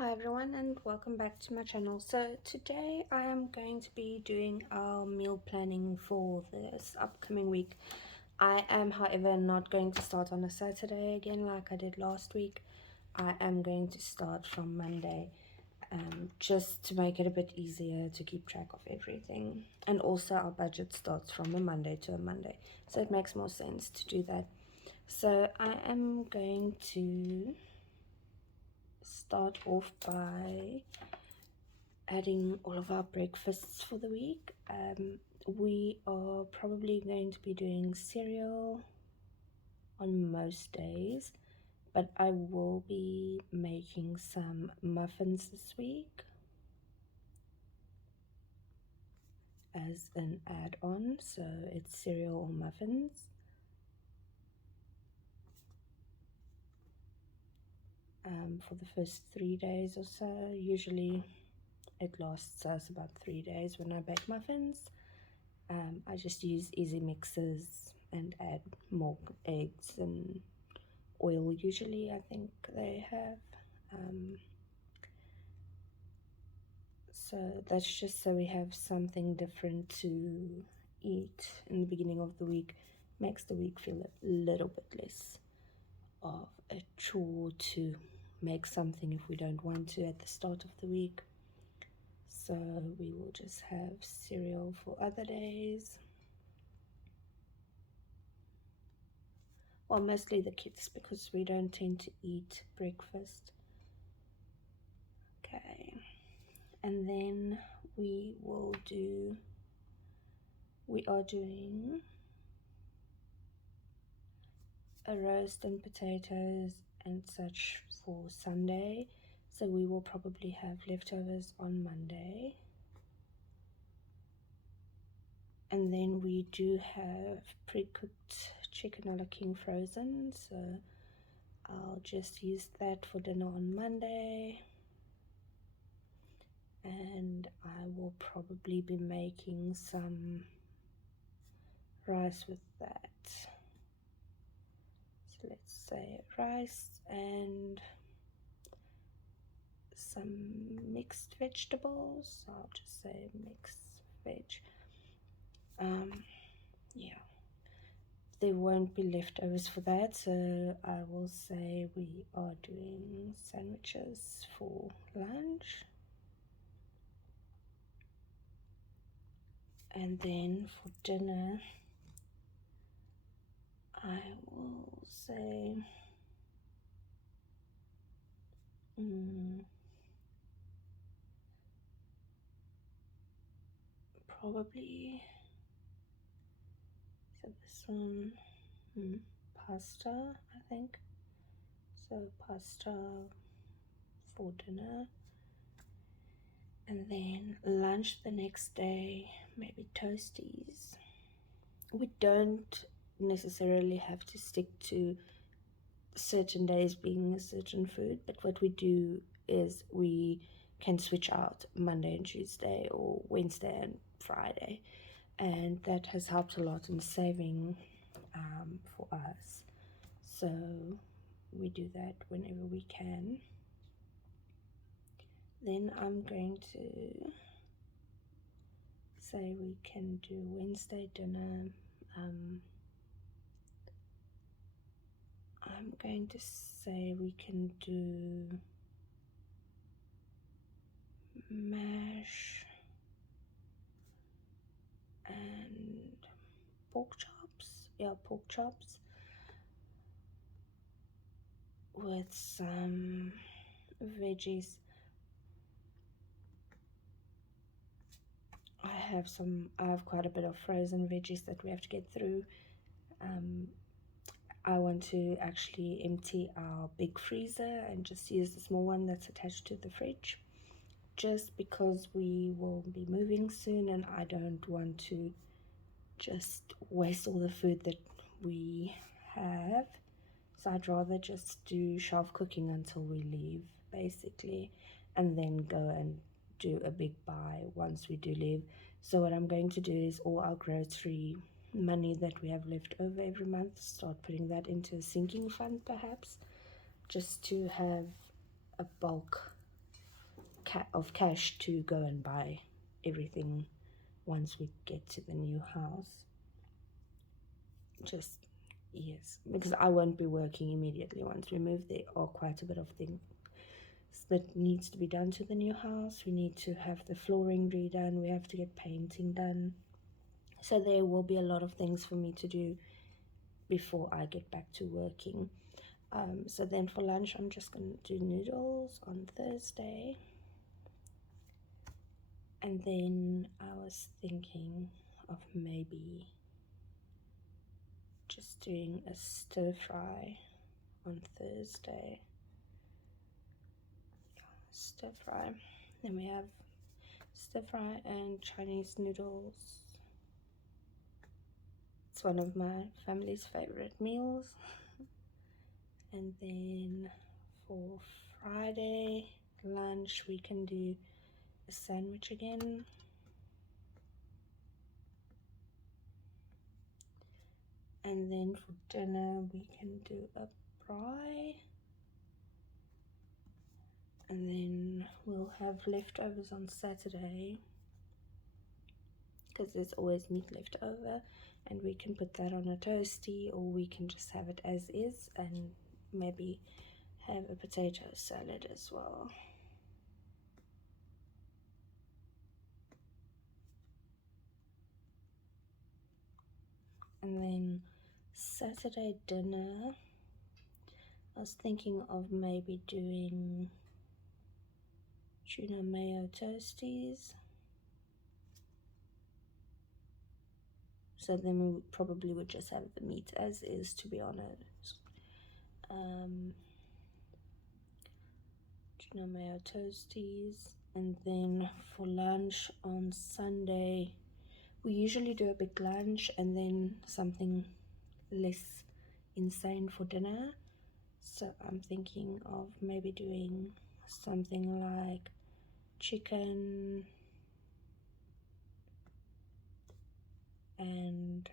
Hi everyone and welcome back to my channel. So today I am going to be doing our meal planning for this upcoming week. I am however not going to start on a Saturday again like I did last week. I am going to start from Monday, just to make it a bit easier to keep track of everything. And also our budget starts from a Monday to a Monday, so it makes more sense to do that. So I am going to start off by adding all of our breakfasts for the week. We are probably going to be doing cereal on most days, but I will be making some muffins this week as an add-on, so it's cereal or muffins. For the first 3 days or so. Usually it lasts us about 3 days when I bake muffins. I just use easy mixes and add milk, eggs, and oil. Usually I think they have. So that's just so we have something different to eat in the beginning of the week. Makes the week feel a little bit less of a chore to make something if we don't want to at the start of the week. So we will just have cereal for other days. Well, mostly the kids, because we don't tend to eat breakfast. Okay, and then we are doing a roast and potatoes and such for Sunday, so we will probably have leftovers on Monday. And then we do have pre-cooked chicken a la king frozen, so I'll just use that for dinner on Monday. And I will probably be making some rice with that. So let's say rice and some mixed vegetables. I'll just say mixed veg. Yeah, there won't be leftovers for that, so I will say we are doing sandwiches for lunch. And then for dinner, I will say probably, so this one, pasta, I think. So pasta for dinner. And then lunch the next day, maybe toasties. We don't necessarily have to stick to certain days being a certain food, but what we do is we can switch out Monday and Tuesday or Wednesday and Friday, and that has helped a lot in saving for us. So we do that whenever we can. Then I'm going to say we can do Wednesday dinner. I'm going to say we can do mash and pork chops. Yeah, pork chops with some veggies. I have quite a bit of frozen veggies that we have to get through. I want to actually empty our big freezer and just use the small one that's attached to the fridge, just because we will be moving soon and I don't want to just waste all the food that we have. So I'd rather just do shelf cooking until we leave, basically, and then go and do a big buy once we do leave. So what I'm going to do is all our grocery money that we have left over every month, start putting that into a sinking fund, perhaps, just to have a bulk of cash to go and buy everything once we get to the new house. Just, yes, because I won't be working immediately once we move. There are quite a bit of things that needs to be done to the new house. We need to have the flooring redone. We have to get painting done. So there will be a lot of things for me to do before I get back to working. So then for lunch, I'm just going to do noodles on Thursday. And then I was thinking of maybe just doing a stir fry on Thursday. Stir fry. Then we have stir fry and Chinese noodles. It's one of my family's favorite meals. And then for Friday lunch, we can do a sandwich again. And then for dinner, we can do a braai. And then we'll have leftovers on Saturday, because there's always meat left over, and we can put that on a toasty, or we can just have it as is and maybe have a potato salad as well. And then Saturday dinner, I was thinking of maybe doing tuna mayo toasties. So then we probably would just have the meat as is, to be honest. Tuna mayo toasties. And then for lunch on Sunday, we usually do a big lunch and then something less insane for dinner. So I'm thinking of maybe doing something like chicken and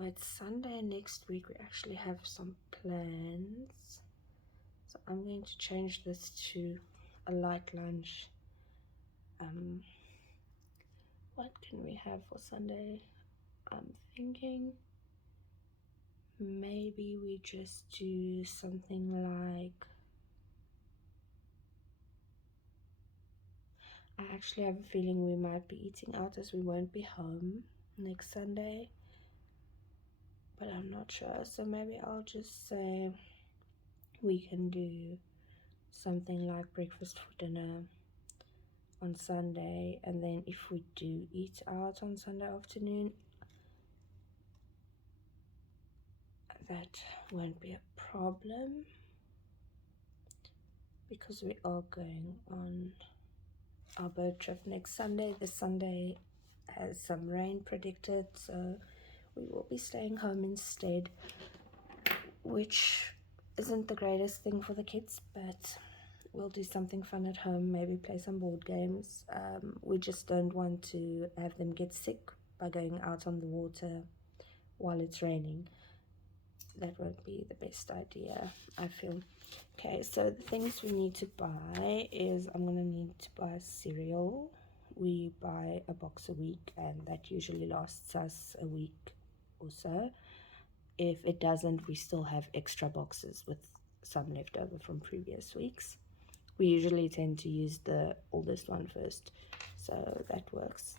it's Sunday next week. We actually have some plans, so I'm going to change this to a light lunch. What can we have for Sunday? I'm thinking maybe we just do something like, I actually have a feeling we might be eating out as we won't be home next Sunday, but I'm not sure. So maybe I'll just say we can do something like breakfast for dinner on Sunday, and then if we do eat out on Sunday afternoon, that won't be a problem, because we are going on our boat trip next Sunday. This Sunday has some rain predicted, so we will be staying home instead, which isn't the greatest thing for the kids, but we'll do something fun at home, maybe play some board games. We just don't want to have them get sick by going out on the water while it's raining. That won't be the best idea, I feel. Okay, so the things we need to buy is, I'm going to need to buy cereal. We buy a box a week, and that usually lasts us a week or so. If it doesn't, we still have extra boxes with some left over from previous weeks. We usually tend to use the oldest one first, so that works.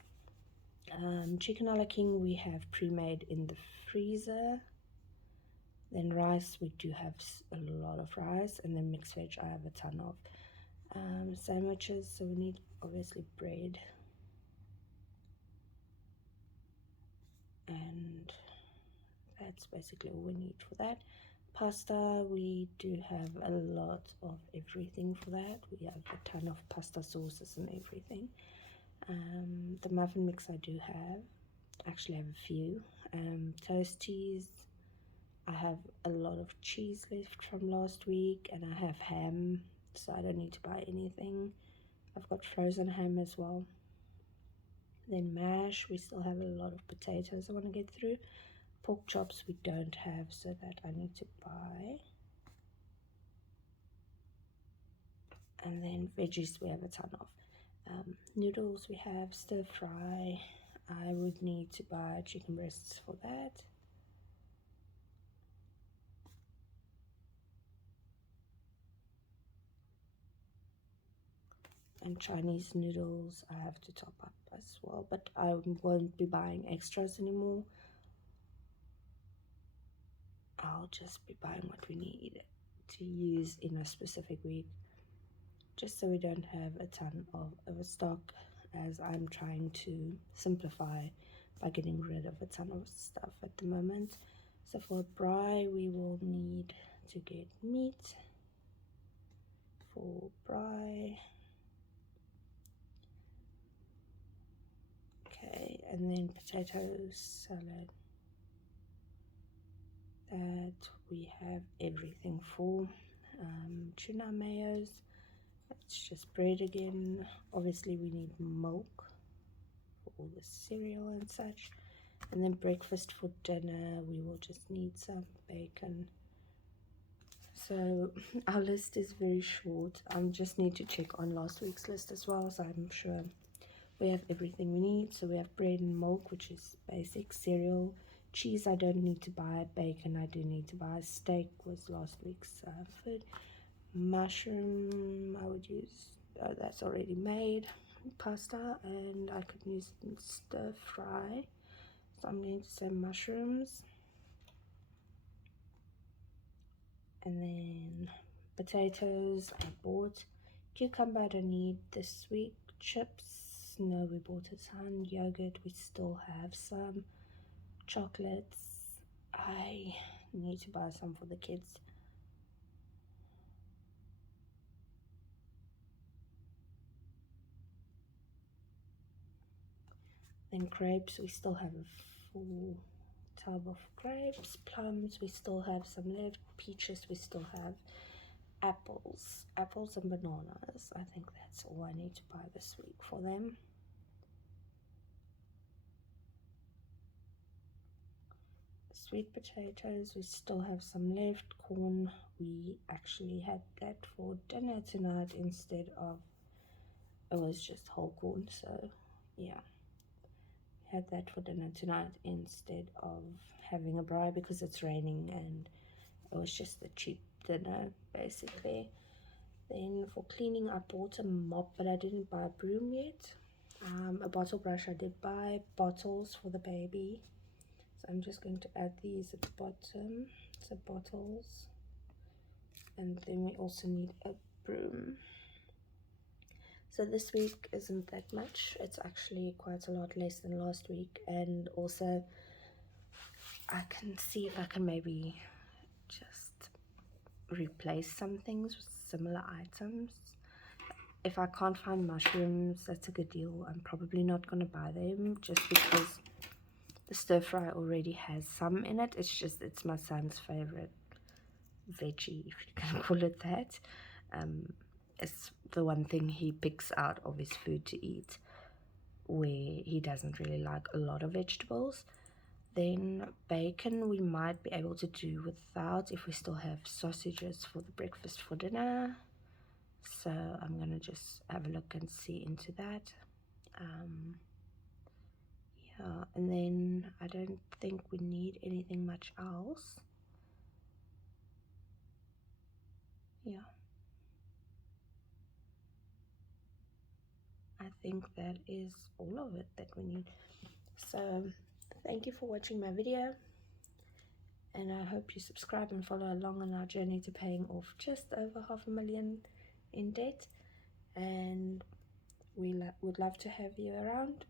Chicken a la king we have pre-made in the freezer. Then rice, we do have a lot of rice, and then mixed veg I have a ton of. Sandwiches, so we need obviously bread, and that's basically all we need for that. Pasta, we do have a lot of everything for that. We have a ton of pasta sauces and everything. The muffin mix I do have, actually have a few. Toasties, I have a lot of cheese left from last week, and I have ham, so I don't need to buy anything. I've got frozen ham as well. Then mash, we still have a lot of potatoes I want to get through. Pork chops we don't have, so that I need to buy. And then veggies we have a ton of. Noodles we have stir fry. I would need to buy chicken breasts for that. And Chinese noodles I have to top up as well, but I won't be buying extras anymore. I'll just be buying what we need to use in a specific week, just so we don't have a ton of overstock, as I'm trying to simplify by getting rid of a ton of stuff at the moment. So for braai we will need to get meat for braai. Okay, and then potatoes, salad, that we have everything for. Tuna mayos, it's just bread again. Obviously we need milk for all the cereal and such. And then breakfast for dinner, we will just need some bacon. So our list is very short. I just need to check on last week's list as well, so I'm sure we have everything we need. So we have bread and milk, which is basic. Cereal, cheese I don't need to buy. Bacon I do need to buy. Steak was last week's food. Mushroom I would use, that's already made. Pasta, and I could use stir fry, so I'm going to say mushrooms. And then potatoes I bought. Cucumber I don't need this week. Chips, no, we bought a ton. Yogurt we still have some. Chocolates I need to buy some for the kids. Then grapes we still have a full tub of grapes. Plums we still have some left. Peaches we still have. Apples and bananas, I think that's all I need to buy this week for them. Sweet potatoes we still have some left. Corn, we actually had that for dinner tonight instead of, it was just whole corn, so yeah, we had that for dinner tonight instead of having a braai because it's raining, and it was just a cheap dinner basically. Then for cleaning I bought a mop, but I didn't buy a broom yet. A bottle brush I did buy. Bottles for the baby, so I'm just going to add these at the bottom. So bottles, and then we also need a broom. So this week isn't that much, it's actually quite a lot less than last week. And also I can see if I can maybe just replace some things with similar items. If I can't find mushrooms, that's a good deal. I'm probably not going to buy them just because the stir fry already has some in it. It's my son's favorite veggie, if you can call it that. It's the one thing he picks out of his food to eat, where he doesn't really like a lot of vegetables. Then bacon we might be able to do without if we still have sausages for the breakfast for dinner. So I'm gonna just have a look and see into that. Yeah, and then I don't think we need anything much else. Yeah, I think that is all of it that we need. So thank you for watching my video, and I hope you subscribe and follow along on our journey to paying off just over $500,000 in debt. And we would love to have you around.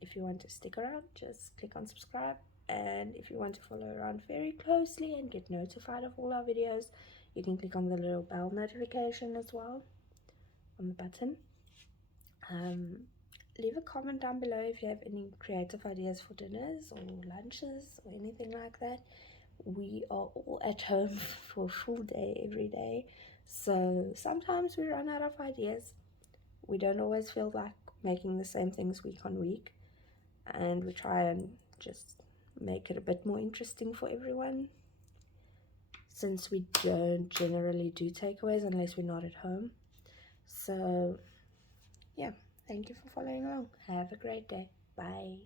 If you want to stick around, just click on subscribe, and if you want to follow around very closely and get notified of all our videos, you can click on the little bell notification as well on the button. Leave a comment down below if you have any creative ideas for dinners or lunches or anything like that. We are all at home for a full day every day, so sometimes we run out of ideas. We don't always feel like making the same things week on week, and we try and just make it a bit more interesting for everyone, since we don't generally do takeaways unless we're not at home. So yeah, thank you for following along. Have a great day. Bye.